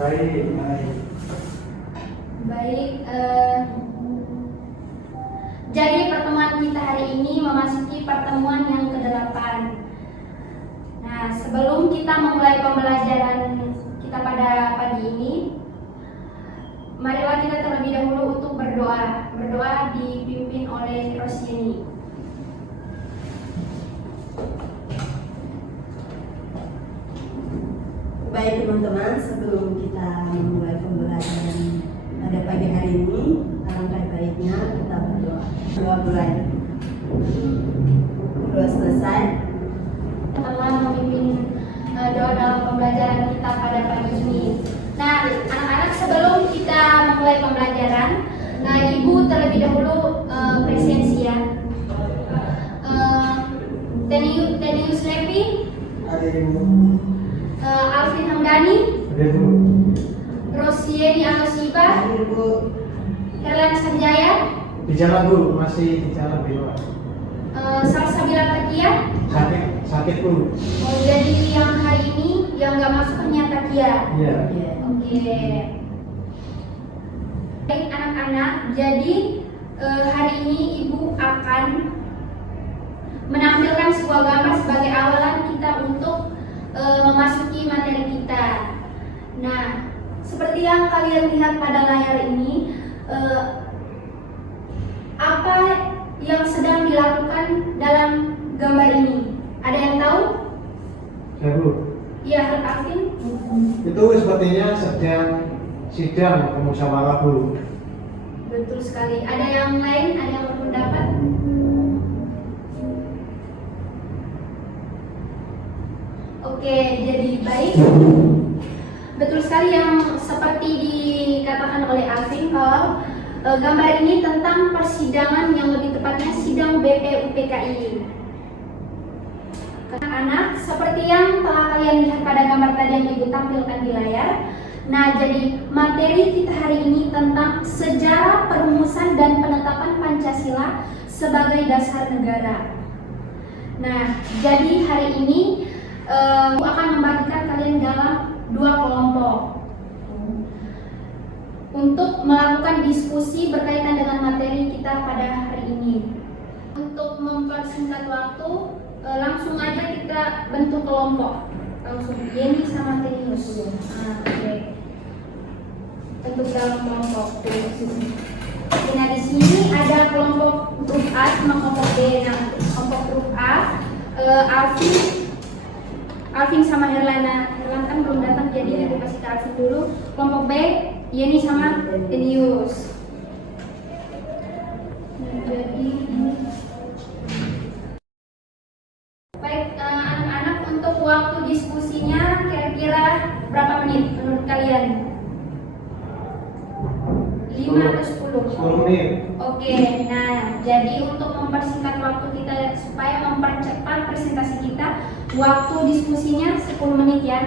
Baik, baik. Baik, jadi pertemuan kita hari ini memasuki pertemuan yang ke-8. Nah, sebelum kita memulai pembelajaran kita pada pagi ini, marilah kita terlebih dahulu untuk berdoa. Berdoa dipimpin oleh Rosyeni. Baik teman-teman, sebelum kita memulai pembelajaran pada pagi hari ini, alangkah baiknya kita berdoa. Doa mulai. Doa selesai. Telah memimpin doa dalam pembelajaran kita pada pagi ini. Nah, anak-anak, sebelum kita memulai pembelajaran, Ibu terlebih dahulu presensi ya. Tenius Levi, Ada ibu. Alvin Hamdani, Ada ibu. Rosyeni Akosiba, Ibu, Herlan Sanjaya, Bicara bu, masih bicara bu. Salsabila Takia. Sakit bu. Oh, jadi yang hari ini yang nggak masuk hanya Takia. Iya. Oke. Baik anak-anak, jadi hari ini Ibu akan menampilkan sebuah gambar sebagai awalan kita untuk memasuki materi kita. Nah, seperti yang kalian lihat pada layar ini, apa yang sedang dilakukan dalam gambar ini? Ada yang tahu? Ya bu. Iya, Alvin. Itu sepertinya sedang sidang atau musyawarah bu. Betul sekali. Ada yang lain? Ada yang berpendapat? Oke, jadi baik. Betul sekali yang seperti dikatakan oleh Alvin kalau gambar ini tentang persidangan, yang lebih tepatnya sidang BPUPKI. Anak-anak, seperti yang telah kalian lihat pada gambar tadi yang Ibu tampilkan di layar. Nah, jadi materi kita hari ini tentang sejarah perumusan dan penetapan Pancasila sebagai dasar negara. Nah, jadi hari ini Ibu akan membagikan kalian dalam 2 kelompok untuk melakukan diskusi berkaitan dengan materi kita pada hari ini. Untuk mempersingkat waktu, langsung aja kita bentuk kelompok. Langsung Yeni sama Tenius. Oke. Bentuk dalam kelompok. Nah, di sini ada kelompok grup A sama kelompok B. Nah, kelompok grup A, Alvin sama Herlana. Herlan kan belum datang, jadi aku kasih ke Alvin dulu. Kelompok B, Yeni sama Tenius. Nah, jadi baik anak-anak, untuk waktu diskusinya kira-kira berapa menit menurut kalian? 5 atau 10? 10 menit. Oke, nah jadi untuk mempersingkat waktu kita supaya mempercepat presentasi kita, waktu diskusinya 10 menit ya.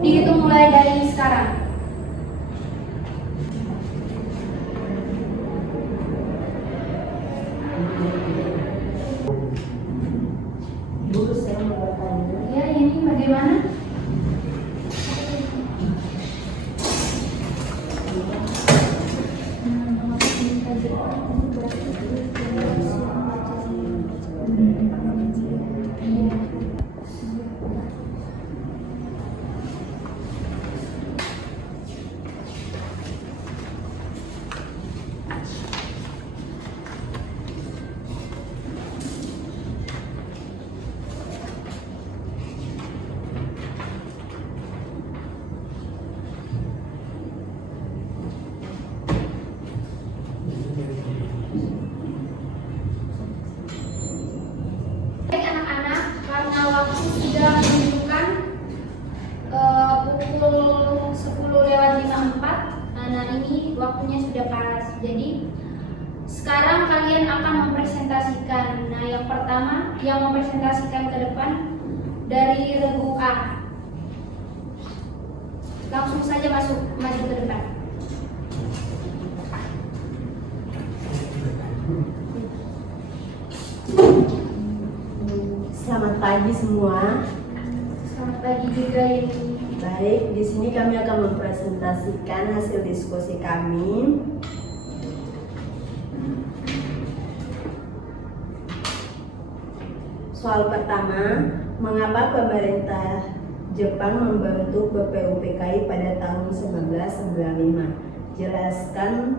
Dihitung mulai dari sekarang. Bu, saya mau bertanya. Ya, ini bagaimana? Baik anak-anak, karena waktu sudah menunjukkan pukul 10:54. Nah, ini waktunya sudah pas. Jadi sekarang kalian akan mempresentasikan. Nah, yang pertama yang mempresentasikan ke depan dari regu A. Langsung saja maju ke depan. Selamat pagi semua. Selamat pagi juga ini. Baik, di sini kami akan mempresentasikan hasil diskusi kami. Soal pertama, mengapa pemerintah Jepang membentuk BPUPKI pada tahun 1995? Jelaskan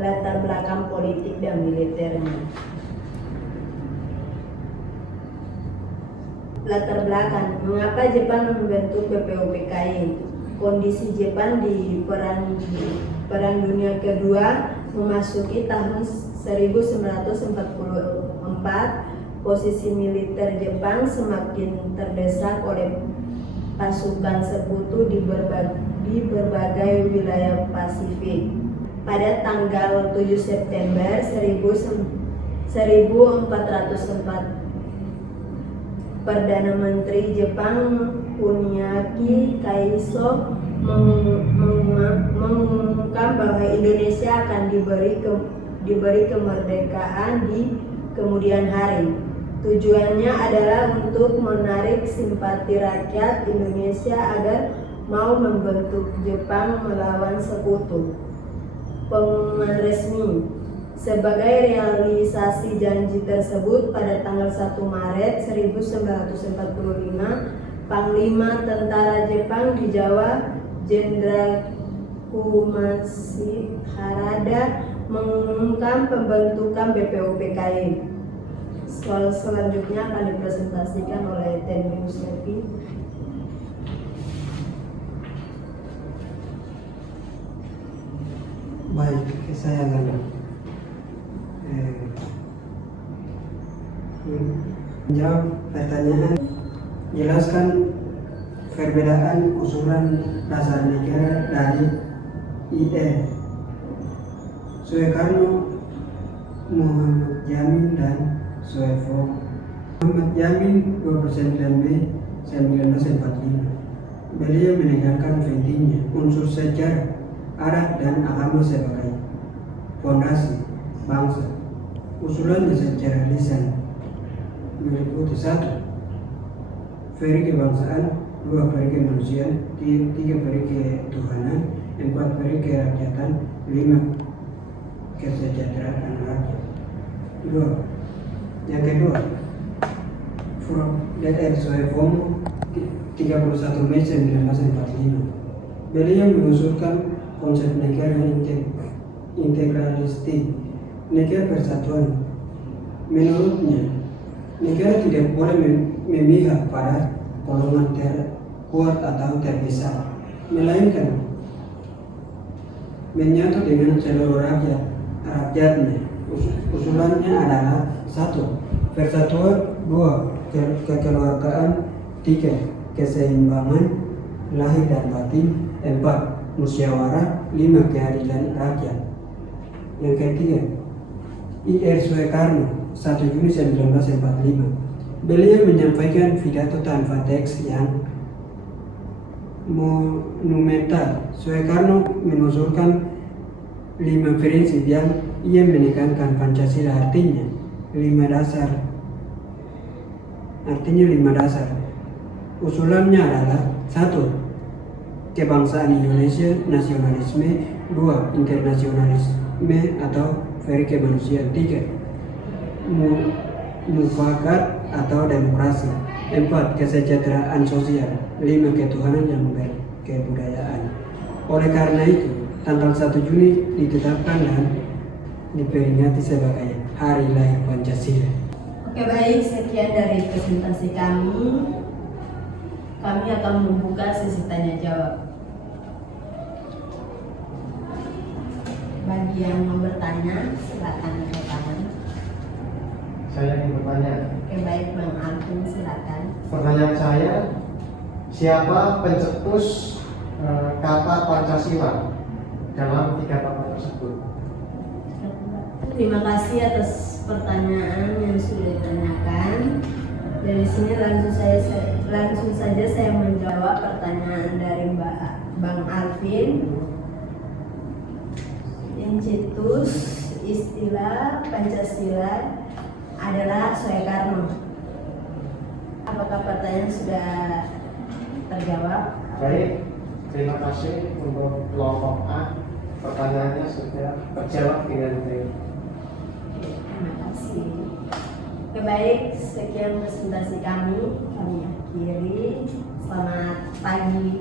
latar belakang politik dan militernya. Latar belakang, mengapa Jepang membentuk BPUPKI? Kondisi Jepang di Perang Dunia Kedua memasuki tahun 1944. Posisi militer Jepang semakin terdesak oleh pasukan sekutu di berbagai wilayah Pasifik. Pada tanggal 7 September 1404, Perdana Menteri Jepang Kuniaki Kaiso mengumumkan bahwa Indonesia akan diberi kemerdekaan di kemudian hari. Tujuannya adalah untuk menarik simpati rakyat Indonesia agar mau membentuk Jepang melawan sekutu. Pengumuman resmi. Sebagai realisasi janji tersebut, pada tanggal 1 Maret 1945, Panglima Tentara Jepang di Jawa, Jenderal Kumashi Harada, mengumumkan pembentukan BPUPKI. Soal selanjutnya akan dipresentasikan oleh Tenmi Sepi. Baik, saya akan menjawab pertanyaan. Jelaskan perbedaan usulan dasar negara dari IE. Soekarno, Muhammad Yamin, dan Soekarno. Muhammad Yamin 29 Mei 1945. Beliau menekankan pentingnya unsur sejarah, adat, dan agama sebagai fondasi bangsa. Usulannya secara lisan meliputi 1. Peri kebangsaan, 2. Peri kemanusiaan, 3. Peri ketuhanan, 4. Peri kerakyatan, 5. Kesejahteraan rakyat. 2. Yang kedua, Dr. Soekarno 31 Mei 1945. Beliau mengusulkan konsep negara integralistik, negara persatuan. Menurutnya, negara tidak boleh memihak pada golongan terkuat atau terbesar, melainkan menyatu dengan seluruh rakyatnya. Usulannya adalah 1. Persatuan, 2. Kekeluargaan, 3. Keseimbangan lahir dan batin, 4. Musyawarah, 5. Keadilan rakyat. Yang ketiga, I.R. Soekarno 1 Juni 1945. Beliau menyampaikan pidato tanpa teks yang monumental. Soekarno mengusulkan 5 prinsip yang ia menekankan Pancasila, artinya 5 dasar. Usulannya adalah 1. Kebangsaan Indonesia, nasionalisme, 2. Internasionalisme atau peri kemanusiaan, 3. Mufakat atau demokrasi, 4. Kesejahteraan sosial, 5. Ketuhanan yang berkebudayaan. Oleh karena itu, tanggal 1 Juni ditetapkan dan diperingati sebagai Hari Lahir Pancasila. Oke, baik, sekian dari presentasi kami. Kami akan membuka sesi tanya jawab. Bagi yang mau bertanya, silakan angkat tangan. Saya ingin bertanya. Oke, baik, Bang Alvin, silakan. Pertanyaan saya, siapa pencetus kata Pancasila dalam 3 tokoh tersebut? Terima kasih atas pertanyaan yang sudah ditanyakan. Dari sini langsung saja saya menjawab pertanyaan dari Bang Alvin. Pencetus istilah Pancasila adalah Soekarno. Apakah pertanyaan sudah terjawab? Baik, terima kasih untuk kelompok A. Pertanyaannya sudah terjawab dengan baik. Terima kasih. Oke, baik, sekian presentasi kami akhiri. Selamat pagi.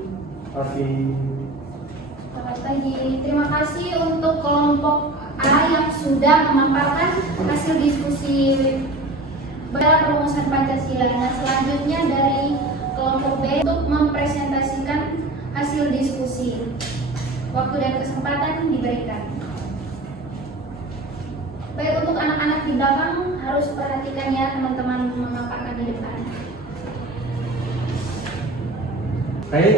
Selamat pagi. Terima kasih untuk kelompok A yang sudah memaparkan hasil diskusi pada perumusan Pancasila. Nah, selanjutnya dari kelompok B untuk mempresentasikan hasil diskusi. Waktu dan kesempatan diberikan. Baik, untuk anak-anak di belakang harus perhatikan ya teman-teman memaparkan di depan. Baik,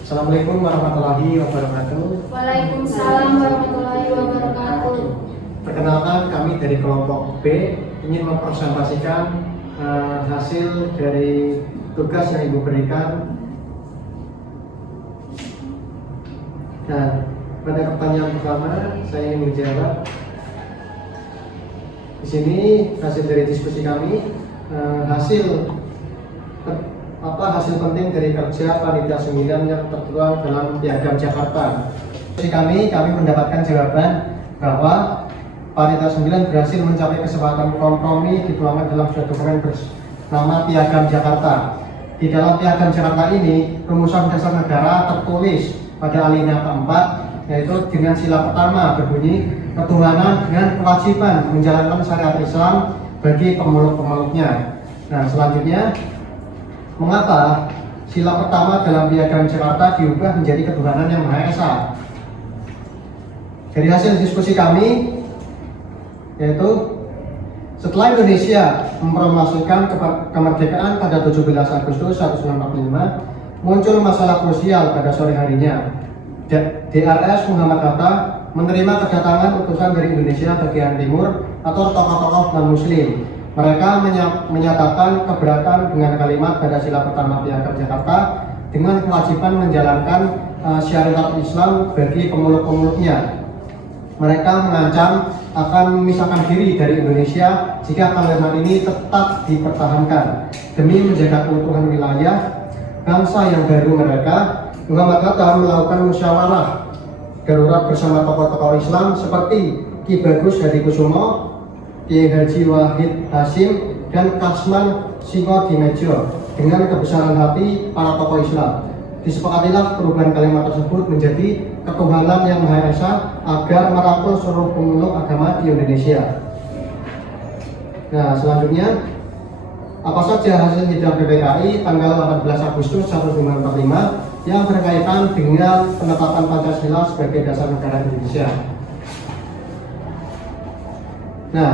Assalamualaikum warahmatullahi wabarakatuh. Waalaikumsalam warahmatullahi wabarakatuh. Perkenalkan, kami dari kelompok B ingin mempresentasikan hasil dari tugas yang Ibu berikan. Nah, pada pertanyaan pertama saya ingin menjawab. Di sini hasil dari diskusi kami, hasil penting dari kerja Panitia 9 yang tertuang dalam Piagam Jakarta. Kami mendapatkan jawaban bahwa Panitia 9 berhasil mencapai kesepakatan kompromi dituangkan dalam suatu dokumen bernama Piagam Jakarta. Di dalam Piagam Jakarta ini, rumusan dasar negara tertulis pada alinea keempat, yaitu dengan sila pertama berbunyi ketuhanan dengan kewajiban menjalankan syariat Islam bagi pemeluk-pemeluknya. Nah, selanjutnya, mengapa sila pertama dalam Piagam Jakarta diubah menjadi ketuhanan yang Maha Esa? Dari hasil diskusi kami, yaitu setelah Indonesia mempromosikan kemerdekaan pada 17 Agustus 1945, muncul masalah krusial pada sore harinya. DRS Muhammad Hatta menerima kedatangan utusan dari Indonesia bagian timur atau tokoh-tokoh non-muslim. Mereka menyatakan keberatan dengan kalimat pada sila pertama Piagam Jakarta dengan kewajiban menjalankan syariat Islam bagi pemeluk-pemeluknya. Mereka mengancam akan memisahkan diri dari Indonesia jika kalimat ini tetap dipertahankan demi menjaga keutuhan wilayah bangsa yang baru mereka. Muhammad Hatta melakukan musyawarah darurat bersama tokoh-tokoh Islam seperti Ki Bagus Hadikusumo, Kiai Haji Wahid Hasim, dan Kasman Singodinedjo. Dengan kebesaran hati para tokoh Islam, disepakatilah perubahan kalimat tersebut menjadi ketuhanan yang Maha Esa agar merangkul seluruh pemeluk agama di Indonesia. Nah, selanjutnya, apa saja hasil sidang PPKI tanggal 18 Agustus 1945 yang berkaitan dengan penetapan Pancasila sebagai dasar negara Indonesia? Nah,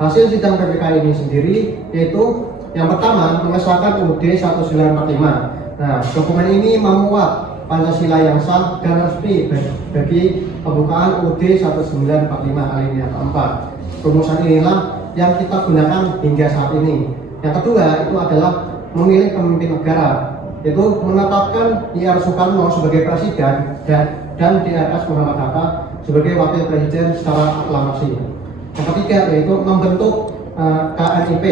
hasil sidang PPKI ini sendiri yaitu yang pertama mengesahkan UUD 1945. Nah, dokumen ini memuat Pancasila yang sah dan resmi bagi pembukaan UUD 1945 alinea keempat. Rumusan inilah yang kita gunakan hingga saat ini. Yang kedua itu adalah memilih pemimpin negara, yaitu menetapkan IR Soekarno sebagai presiden dan DRS Muhammad Hatta sebagai wakil presiden secara aklamasi. Yang ketiga yaitu membentuk KNIP,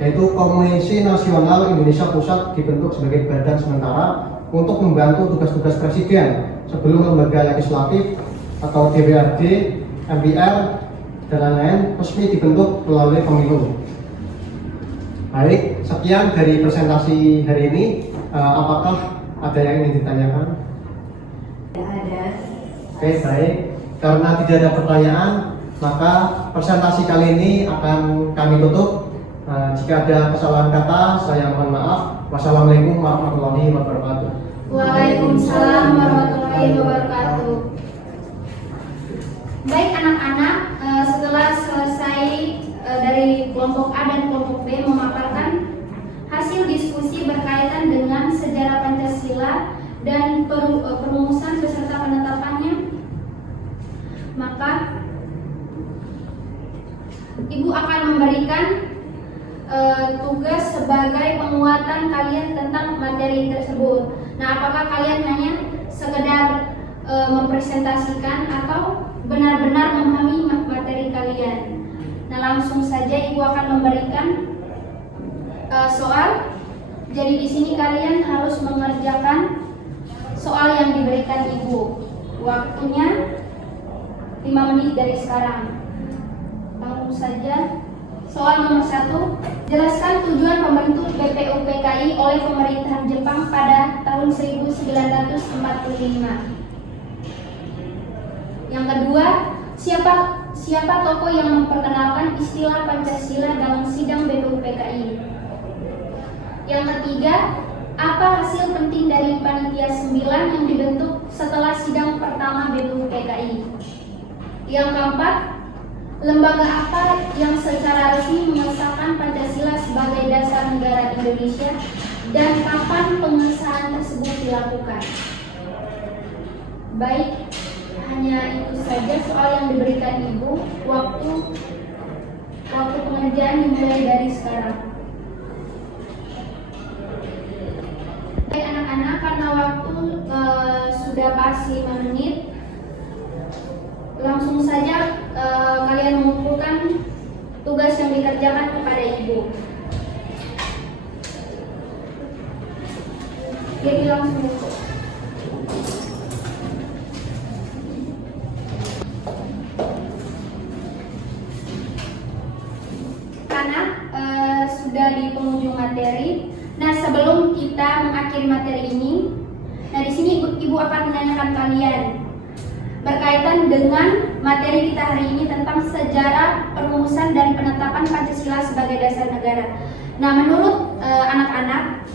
yaitu Komisi Nasional Indonesia Pusat, dibentuk sebagai badan sementara untuk membantu tugas-tugas presiden sebelum lembaga legislatif atau DPRD, MPR, dan lain-lain resmi dibentuk melalui pemilu. Baik, sekian dari presentasi hari ini. Apakah ada yang ingin ditanyakan? Tidak ada. Oke, baik. Karena tidak ada pertanyaan, maka presentasi kali ini akan kami tutup. Jika ada kesalahan kata, saya mohon maaf. Wassalamualaikum warahmatullahi wabarakatuh. Waalaikumsalam warahmatullahi wabarakatuh. Baik anak-anak, setelah selesai dari kelompok A dan kelompok B memaparkan hasil diskusi berkaitan dengan sejarah Pancasila dan perumusan beserta penetapannya, maka Ibu akan memberikan tugas sebagai penguatan kalian tentang materi tersebut. Nah, apakah kalian hanya sekedar mempresentasikan atau benar-benar memahami materi kalian? Nah, langsung saja Ibu akan memberikan soal Jadi di sini kalian harus mengerjakan soal yang diberikan ibu. Waktunya 5 menit dari sekarang. Langsung saja. Soal nomor 1, jelaskan tujuan pembentuk BPUPKI oleh pemerintahan Jepang pada tahun 1945. Yang kedua, siapa tokoh yang memperkenalkan istilah Pancasila dalam sidang BPUPKI? Yang ketiga, apa hasil penting dari panitia 9 yang dibentuk setelah sidang pertama BPUPKI? Yang keempat, lembaga apa yang secara resmi mengesahkan Pancasila sebagai dasar negara Indonesia dan kapan pengesahan tersebut dilakukan? Baik, hanya itu saja soal yang diberikan ibu. Waktu pengerjaan dimulai dari sekarang. Baik anak-anak, karena waktu sudah pas 5 menit, langsung saja kalian mengumpulkan tugas yang dikerjakan kepada ibu. Jadi langsung. Anak sudah di penghujung materi. Nah, sebelum kita mengakhiri materi ini, nah di sini ibu akan menanyakan kalian berkaitan dengan materi kita hari ini tentang sejarah perumusan dan penetapan Pancasila sebagai dasar negara. Nah, menurut anak-anak,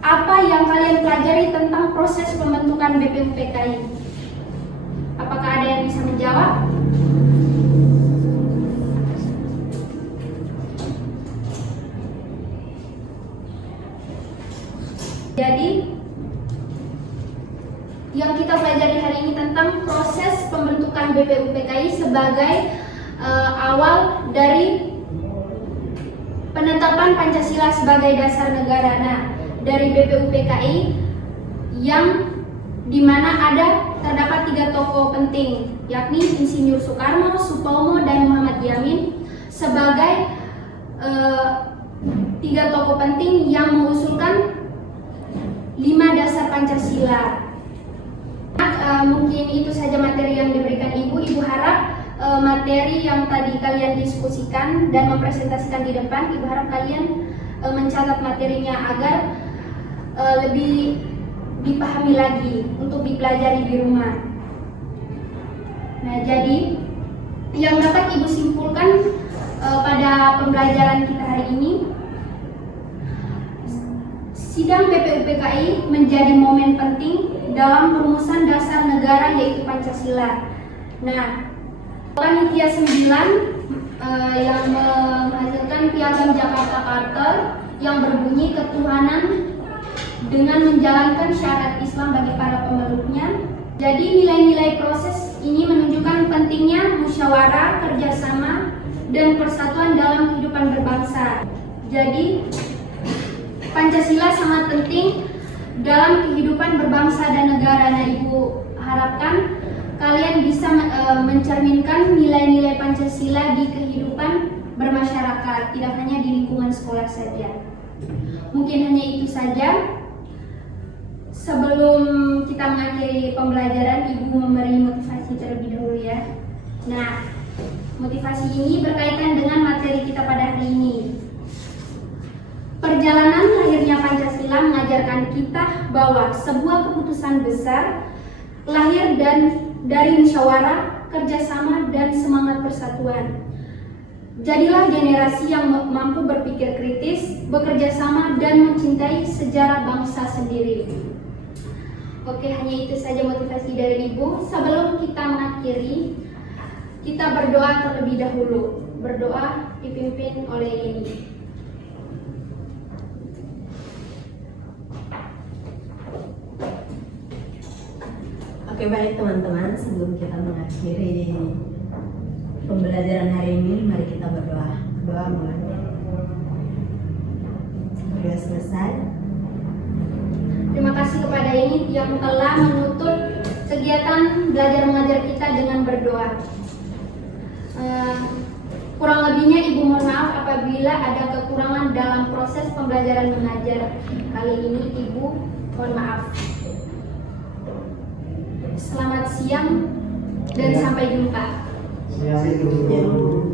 apa yang kalian pelajari tentang proses pembentukan BPUPKI? Apakah ada yang bisa menjawab? Jadi, yang kita pelajari hari ini tentang proses pembentukan BPUPKI sebagai awal dari penetapan Pancasila sebagai dasar negara. Nah, dari BPUPKI yang dimana terdapat 3 tokoh penting, yakni Insinyur Soekarno, Sutomo, dan Muhammad Yamin sebagai 3 tokoh penting yang mengusulkan 5 dasar Pancasila. Mungkin itu saja materi yang diberikan ibu. Ibu harap materi yang tadi kalian diskusikan dan mempresentasikan di depan, ibu harap kalian mencatat materinya agar lebih dipahami lagi untuk dipelajari di rumah. Nah, jadi yang dapat ibu simpulkan pada pembelajaran kita hari ini, sidang BPUPKI menjadi momen penting dalam perumusan dasar negara yaitu Pancasila. Nah, panitia 9 yang menghasilkan Piagam Jakarta Charter yang berbunyi ketuhanan dengan menjalankan syariat Islam bagi para pemeluknya. Jadi nilai-nilai proses ini menunjukkan pentingnya musyawarah, kerjasama, dan persatuan dalam kehidupan berbangsa. Jadi Pancasila sangat penting dalam kehidupan berbangsa dan negara. Nah, ibu harapkan kalian bisa mencerminkan nilai-nilai Pancasila di kehidupan bermasyarakat, tidak hanya di lingkungan sekolah saja. Mungkin hanya itu saja. Sebelum kita mengakhiri pembelajaran, ibu memberi motivasi terlebih dahulu ya. Nah, motivasi ini berkaitan dengan materi kita pada hari ini. Perjalanan lahirnya Pancasila mengajarkan kita bahwa sebuah keputusan besar lahir dari musyawarah, kerjasama, dan semangat persatuan. Jadilah generasi yang mampu berpikir kritis, bekerja sama, dan mencintai sejarah bangsa sendiri. Oke, hanya itu saja motivasi dari ibu. Sebelum kita mengakhiri, kita berdoa terlebih dahulu. Berdoa dipimpin oleh Yeni. Oke, baik teman-teman, sebelum kita mengakhiri pembelajaran hari ini, mari kita berdoa. Doa mulai. Sudah selesai. Terima kasih kepada Yeni yang telah menutup kegiatan belajar mengajar kita dengan berdoa. Kurang lebihnya Ibu mohon maaf apabila ada kekurangan dalam proses pembelajaran mengajar kali ini. Ibu mohon maaf. Selamat siang dan sampai jumpa. Siap.